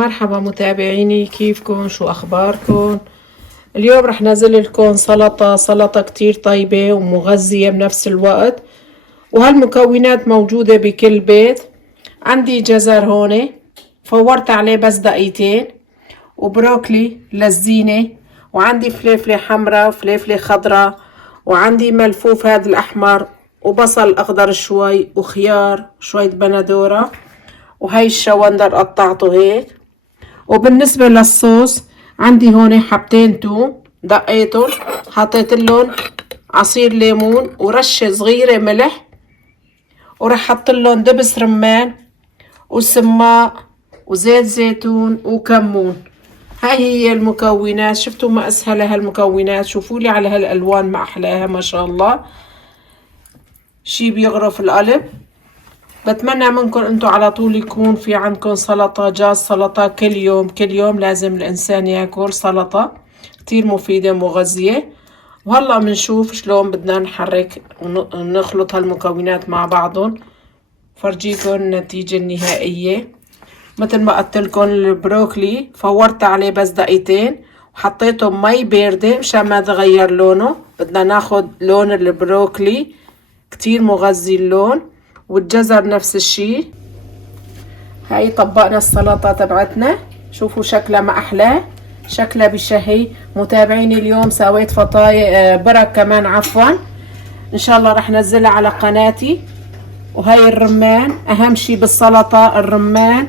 مرحبا متابعيني، كيفكن؟ شو أخباركن؟ اليوم رح نزل لكم سلطة كتير طيبة ومغذية بنفس الوقت، وهالمكونات موجودة بكل بيت. عندي جزر هون فورت عليه بس دقيقتين، وبروكلي للزينة، وعندي فليفلة حمراء وفليفلة خضراء، وعندي ملفوف هذا الأحمر، وبصل أخضر شوي، وخيار شوية بندورة، وهي الشوندر قطعته هيك. وبالنسبة للصوص عندي هون حبتين توم دقيتهم، حطيت لهم عصير ليمون ورشة صغيرة ملح، ورح حط لهم دبس رمان وسماق وزيت زيتون وكمون. هاي هي المكونات. شفتوا ما اسهلها هالمكونات؟ شوفوا لي على هالالوان ما احلاها، ما شاء الله، شي بيغرف القلب. بتمنى منكم انتو على طول يكون في عندكم سلطة، جاز سلطة كل يوم. كل يوم لازم الانسان ياكل سلطة، كتير مفيدة مغذية. وهلا بنشوف شلون بدنا نحرك ونخلط هالمكونات مع بعضهم، فرجيكم النتيجة النهائية. مثل ما قلت لكم البروكلي فورت عليه بس دقيقتين، وحطيته مي باردة مشان ما تغير لونه. بدنا ناخد لون البروكلي، كتير مغذي اللون، والجزر نفس الشي. هاي طبقنا السلطة تبعتنا، شوفوا شكلها ما احلاه، شكلها بشهي. متابعيني اليوم سويت فطاير برك كمان، عفوا، ان شاء الله رح نزلها على قناتي. وهاي الرمان اهم شي بالسلطة، الرمان.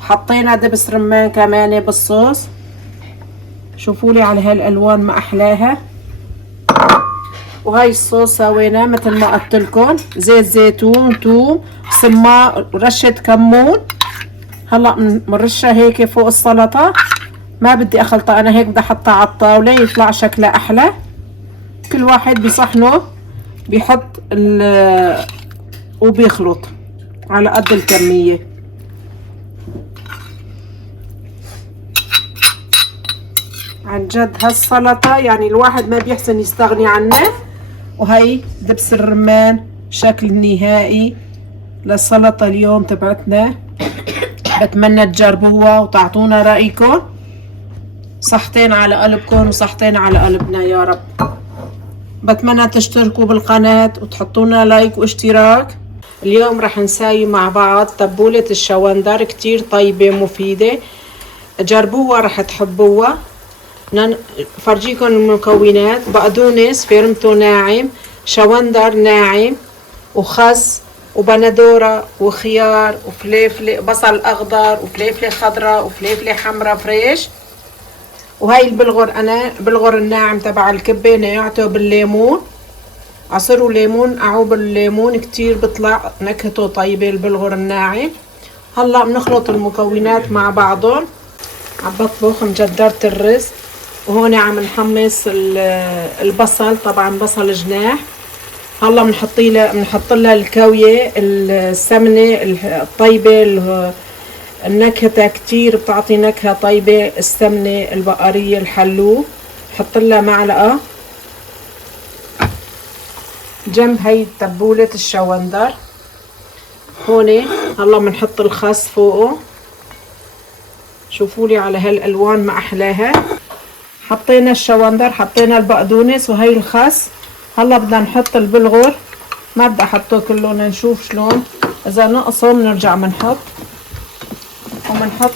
حطينا دبس رمان كمان بالصوص. شوفوا لي على هالالوان ما احلاها. وهاي الصوص سويناه مثل ما قلت لكم، زيت زيتون، توم، سماق، رشة كمون. هلا بنرشها هيك فوق السلطة. ما بدي اخلطها انا هيك، بدي احطها على الطاولة يطلع شكلها احلى. كل واحد بصحنه بيحط وبيخلط على قد الكمية. عن جد هالسلطة يعني الواحد ما بيحسن يستغني عنها. وهي دبس الرمان شكل نهائي للسلطة اليوم تبعتنا. بتمنى تجربوها وتعطونا رأيكم. صحتين على قلبكم وصحتين على قلبنا يا رب. بتمنى تشتركوا بالقناة وتحطونا لايك واشتراك. اليوم رح نساوي مع بعض تبولة الشوندر، كتير طيبة مفيدة. جربوها رح تحبوها. فرجيكم المكونات: بقدونس فرمته ناعم، شوندر ناعم، وخس، وبندورة، وخيار، وفليفل بصل اخضر، وفليفلة خضراء، وفليفلة حمراء فريش. وهاي البلغر، انا بلغر الناعم تبع الكبة نقعته بالليمون، عصروا ليمون، اعوب الليمون، كتير بطلع نكهته طيبة البلغر الناعم. هلا بنخلط المكونات مع بعضهم. عم بطبخ مجدرة الرز، وهون عم نحمص البصل، طبعا بصل جناح. هلا بنحط لها الكاوية، السمنة الطيبة، النكهة كتير بتعطي نكهة طيبة، السمنة البقرية الحلوب. نحط لها معلقة جنب هي تبولة الشوندر. هون هلا بنحط الخس فوقه. شوفوا لي على هالالوان ما احلاها. حطينا الشوندر، حطينا البقدونس، وهي الخس. هلا بدنا نحط البلغر، ما بدي احطه كله، نشوف شلون، اذا نقصه بنرجع بنحط. وبنحط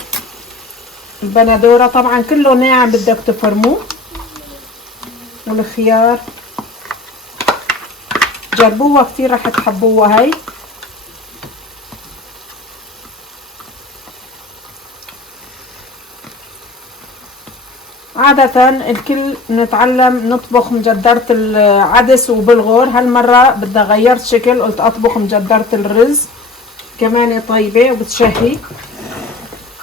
البندوره، طبعا كله ناعم بدك تفرموه، والخيار. جربوها كتير رح تحبوها. هاي عادة الكل نتعلم نطبخ مجدرة العدس وبلغور. هالمرة بدي غيرت شكل، قلت اطبخ مجدرة الرز كمان طيبة وبتشهي.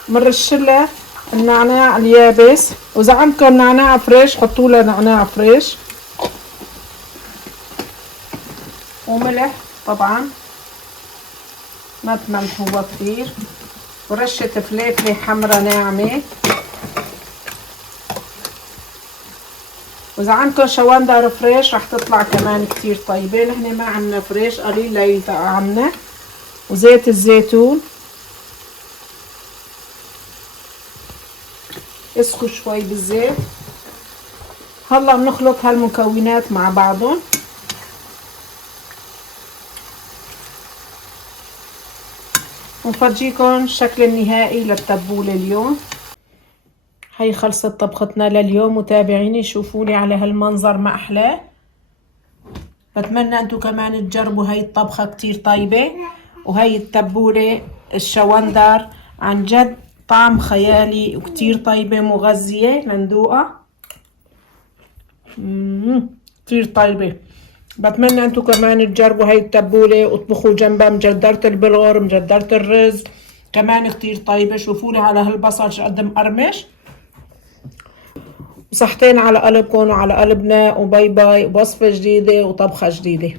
بنرشلها النعناع اليابس، واذا عندكم نعناع فريش حطوا له نعناع فريش، وملح طبعا ما تملحوها كتير، ورشة فليفلة حمرا ناعمة. واذا عندكم شوندر فريش رح تطلع كمان كتير طيبة. نحن ما عنا فريش، قليل ليلتقى عنا. وزيت الزيتون، يسخوا شوي بالزيت. هلا بنخلط هالمكونات مع بعضهم. ونفرجيكم الشكل النهائي للتبولة اليوم. هي خلصت طبختنا لليوم. متابعيني شوفولي على هالمنظر ما أحلاه. بتمنى انتو كمان تجربوا هاي الطبخة كتير طيبة. وهي التبولة الشوندر عن جد طعم خيالي وكتير طيبة مغذية مندوقة. كتير طيبة. بتمنى انتو كمان تجربوا هاي التبولة واطبخوا جنبها مجدرة البلغر مجدرة الرز كمان كتير طيبة. شوفولي على هالبصل شقد مقرمش. وصحتين على قلبكم وعلى قلبنا. وباي باي. وصفة جديدة وطبخة جديدة.